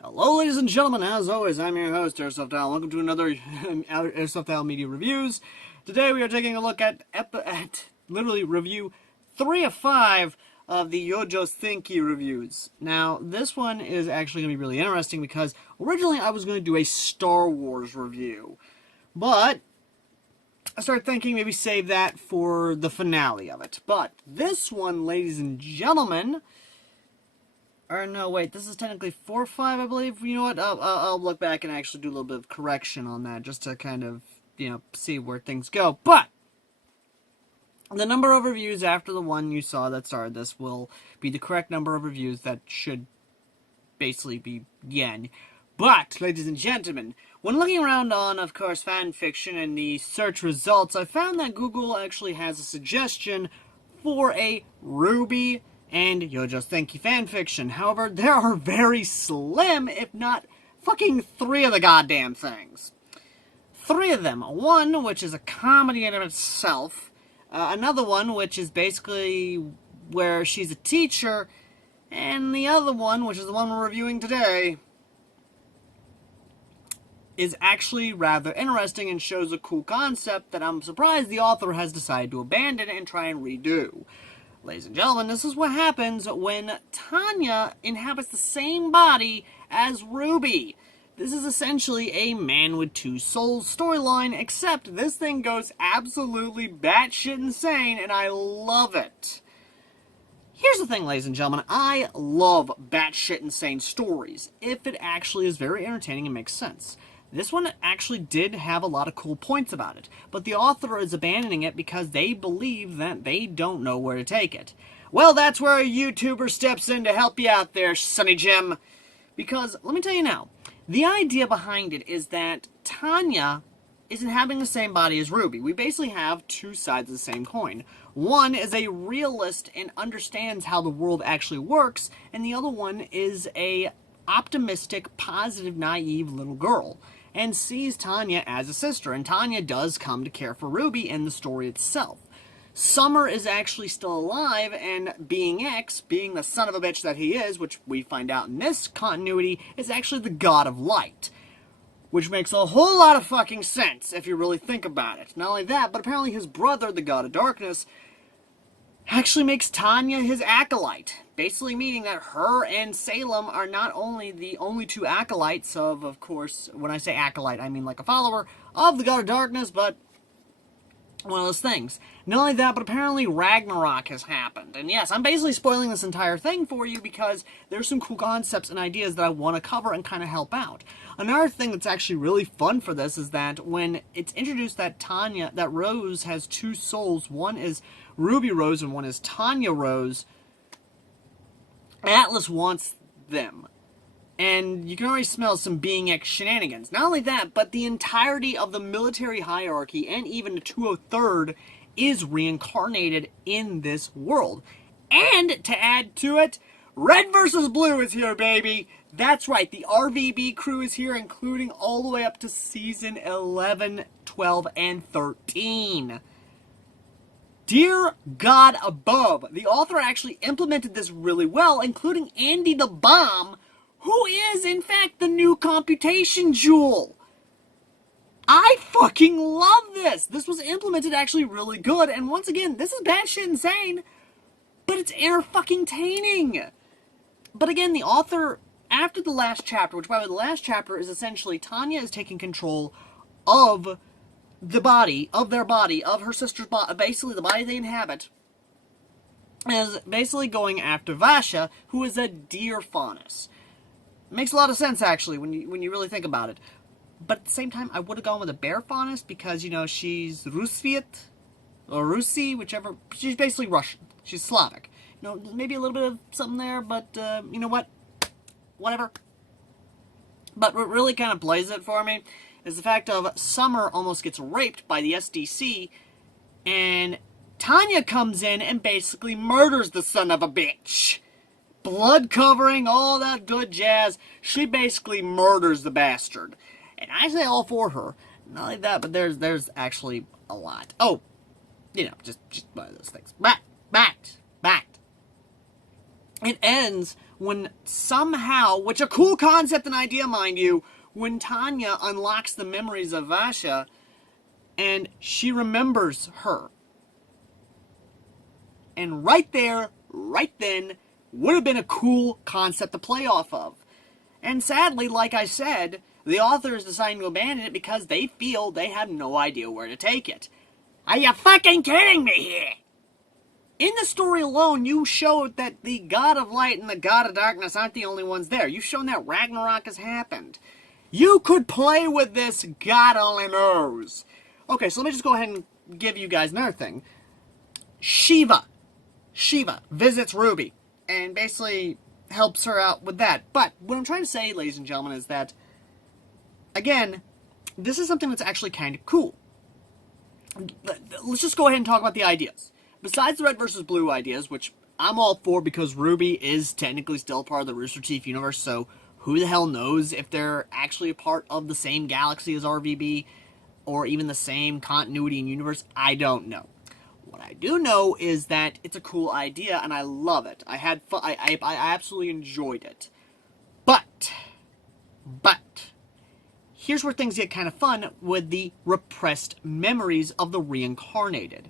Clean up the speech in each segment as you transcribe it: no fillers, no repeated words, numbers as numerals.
Hello, ladies and gentlemen. As always, I'm your host, AirsoftAL. Welcome to another AirsoftAL Media Reviews. Today we are taking a look at literally review 3 of 5 of the Yojo's Thinky reviews. Now, this one is actually going to be really interesting because originally I was going to do a Star Wars review. But I started thinking maybe save that for the finale of it. But this one, ladies and gentlemen... Or no, wait, this is technically 4 or 5, I believe. You know what, I'll look back and actually do a little bit of correction on that, just to kind of, see where things go. But, the number of reviews after the one you saw that started this will be the correct number of reviews that should basically be yen. But, ladies and gentlemen, when looking around on, of course, fanfiction and the search results, I found that Google actually has a suggestion for a Ruby and Yojo's Thinky fanfiction. However, there are very slim, if not fucking 3 of the goddamn things. 3 of them. One, which is a comedy in itself. Another one, which is basically where she's a teacher. And the other one, which is the one we're reviewing today, is actually rather interesting and shows a cool concept that I'm surprised the author has decided to abandon and try and redo. Ladies and gentlemen, this is what happens when Tanya inhabits the same body as Ruby. This is essentially a man with 2 souls storyline, except this thing goes absolutely batshit insane, and I love it. Here's the thing, ladies and gentlemen, I love batshit insane stories, if it actually is very entertaining and makes sense. This one actually did have a lot of cool points about it, but the author is abandoning it because they believe that they don't know where to take it. Well, that's where a YouTuber steps in to help you out there, Sonny Jim. Because, let me tell you now, the idea behind it is that Tanya isn't having the same body as Ruby. We basically have 2 sides of the same coin. One is a realist and understands how the world actually works, and the other one is a optimistic, positive, naive little girl, and sees Tanya as a sister, and Tanya does come to care for Ruby in the story itself. Summer is actually still alive, and being X, being the son of a bitch that he is, which we find out in this continuity, is actually the god of light. Which makes a whole lot of fucking sense, if you really think about it. Not only that, but apparently his brother, the god of darkness, actually makes Tanya his acolyte. Basically meaning that her and Salem are not only the only 2 acolytes of course, when I say acolyte, I mean like a follower of the God of Darkness, but one of those things. Not only that, but apparently Ragnarok has happened. And yes, I'm basically spoiling this entire thing for you because there's some cool concepts and ideas that I want to cover and kind of help out. Another thing that's actually really fun for this is that when it's introduced that Rose has 2 souls, one is Ruby Rose and one is Tanya Rose, Atlas wants them. And you can already smell some Being X shenanigans. Not only that, but the entirety of the military hierarchy and even the 203rd is reincarnated in this world. And to add to it, Red versus Blue is here, baby. That's right, the RVB crew is here, including all the way up to season 11, 12, and 13. Dear God above, the author actually implemented this really well, including Andy the Bomb, who is, in fact, the new computation jewel. I fucking love this. This was implemented actually really good, and once again, this is batshit insane, but it's air-fucking-taining. But again, the author, after the last chapter, which by the way, the last chapter is essentially Tanya is taking control of the body, of their body, of her sister's body, basically the body they inhabit, is basically going after Vasha, who is a deer faunus. Makes a lot of sense, actually, when you really think about it. But at the same time, I would have gone with a bear faunus because, you know, she's Rusviet, or Rusi, whichever. She's basically Russian. She's Slavic. You know, maybe a little bit of something there, but, you know what? Whatever. But what really kind of plays it for me is the fact of Summer almost gets raped by the SDC, and Tanya comes in and basically murders the son of a bitch. Blood covering, all that good jazz. She basically murders the bastard. And I say all for her. Not only that, but there's actually a lot. Oh, you know, just one of those things. But. It ends when somehow, which a cool concept and idea, mind you, when Tanya unlocks the memories of Vasha, and she remembers her. And right there, right then, would have been a cool concept to play off of. And sadly, like I said, the author is deciding to abandon it because they feel they have no idea where to take it. Are you fucking kidding me here? In the story alone, you showed that the God of Light and the God of Darkness aren't the only ones there. You've shown that Ragnarok has happened. You could play with this, God only knows. Okay, so let me just go ahead and give you guys another thing. Shiva visits Ruby and basically helps her out with that. But what I'm trying to say, ladies and gentlemen, is that, again, this is something that's actually kind of cool. Let's just go ahead and talk about the ideas. Besides the red versus blue ideas, which I'm all for because Ruby is technically still part of the Rooster Teeth universe, so who the hell knows if they're actually a part of the same galaxy as RVB or even the same continuity and universe? I don't know. What I do know is that it's a cool idea and I love it. I had fun. I absolutely enjoyed it. But here's where things get kind of fun with the repressed memories of the reincarnated.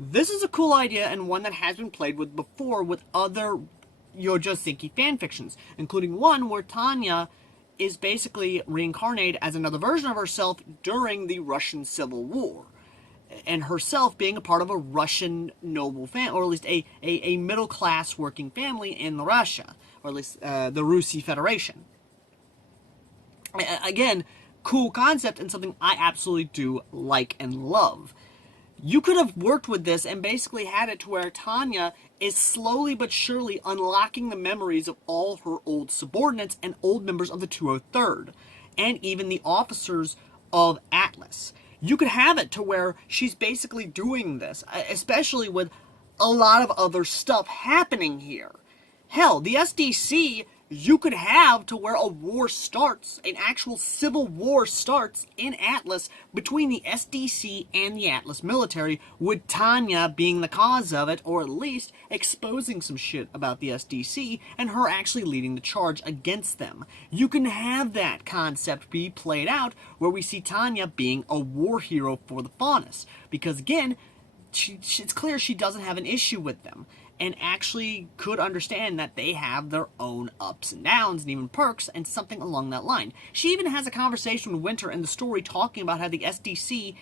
This is a cool idea and one that has been played with before with other Yojo Sinki fanfictions, including one where Tanya is basically reincarnated as another version of herself during the Russian Civil War, and herself being a part of a Russian noble family, or at least a middle-class working family in Russia, or at least the Rusi Federation. Again, cool concept and something I absolutely do like and love. You could have worked with this and basically had it to where Tanya is slowly but surely unlocking the memories of all her old subordinates and old members of the 203rd, and even the officers of Atlas. You could have it to where she's basically doing this, especially with a lot of other stuff happening here. Hell, the SDC, you could have to where a war starts, an actual civil war starts in Atlas between the SDC and the Atlas military, with Tanya being the cause of it, or at least exposing some shit about the SDC, and her actually leading the charge against them. You can have that concept be played out, where we see Tanya being a war hero for the Faunus, because again, it's clear she doesn't have an issue with them, and actually could understand that they have their own ups and downs and even perks and something along that line. She even has a conversation with Winter in the story talking about how the SDC,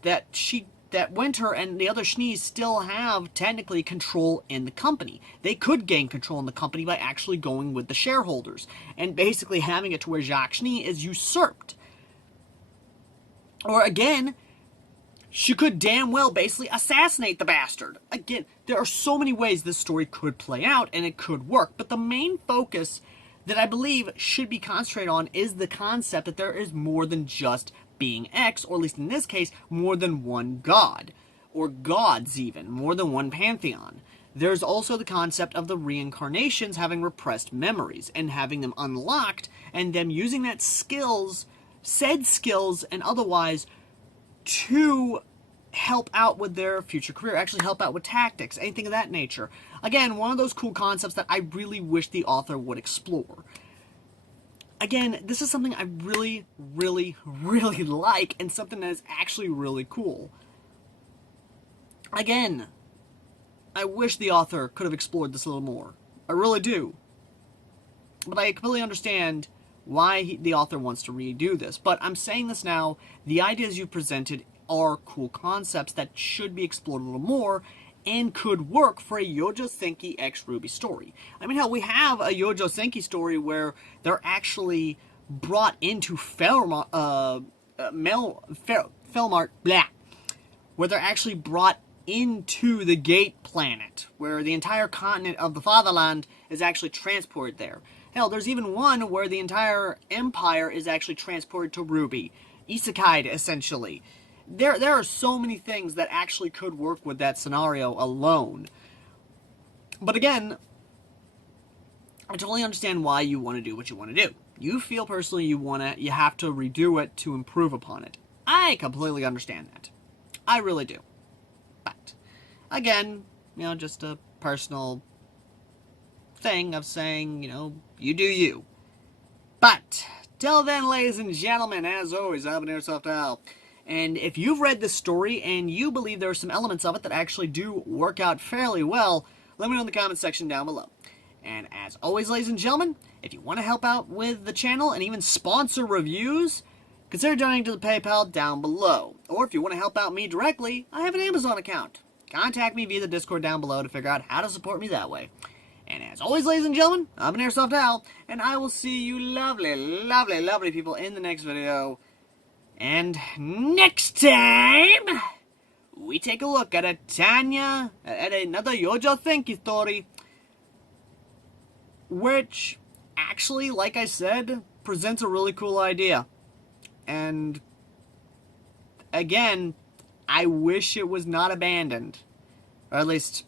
that Winter and the other Schnees still have technically control in the company. They could gain control in the company by actually going with the shareholders and basically having it to where Jacques Schnee is usurped. Or again, she could damn well basically assassinate the bastard. Again, there are so many ways this story could play out and it could work, but the main focus that I believe should be concentrated on is the concept that there is more than just being X, or at least in this case, more than one god, or gods even, more than one pantheon. There's also the concept of the reincarnations having repressed memories and having them unlocked, and them using that said skills and otherwise, to help out with their future career, actually help out with tactics, anything of that nature. Again, one of those cool concepts that I really wish the author would explore. Again, this is something I really, really, really like, and something that is actually really cool. Again, I wish the author could have explored this a little more. I really do. But I completely understand why the author wants to redo this. But I'm saying this now, the ideas you presented are cool concepts that should be explored a little more and could work for a Yojo Senki X Ruby story. I mean, hell, we have a Yojo Senki story where they're actually brought into Felmart, where they're actually brought into the Gate Planet, where the entire continent of the Fatherland is actually transported there. Hell, there's even one where the entire empire is actually transported to Ruby. Isekai'd, essentially. There are so many things that actually could work with that scenario alone. But again, I totally understand why you want to do what you want to do. You feel personally you have to redo it to improve upon it. I completely understand that. I really do. But again, just a personal thing of saying, you do you. But till then, ladies and gentlemen, as always, I've been AirsoftAL. And if you've read this story and you believe there are some elements of it that actually do work out fairly well, let me know in the comment section down below. And as always, ladies and gentlemen, if you want to help out with the channel and even sponsor reviews, consider donating to the PayPal down below. Or if you want to help out me directly, I have an Amazon account. Contact me via the Discord down below to figure out how to support me that way. And as always, ladies and gentlemen, I've been AirsoftAL, and I will see you lovely, lovely, lovely people in the next video. And next time, we take a look at another Yojo Senki story, which actually, like I said, presents a really cool idea. And again, I wish it was not abandoned. Or at least,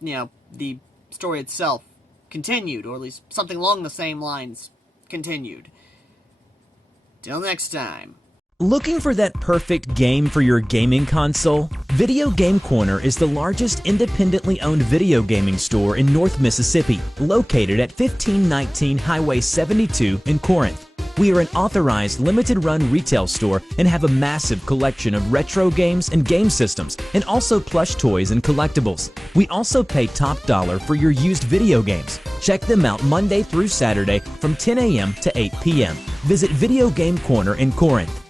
the story itself continued, or at least something along the same lines continued. Till next time. Looking for that perfect game for your gaming console? Video Game Corner is the largest independently owned video gaming store in North Mississippi, located at 1519 Highway 72 in Corinth. We are an authorized limited-run retail store and have a massive collection of retro games and game systems, and also plush toys and collectibles. We also pay top dollar for your used video games. Check them out Monday through Saturday from 10 a.m. to 8 p.m. Visit Video Game Corner in Corinth.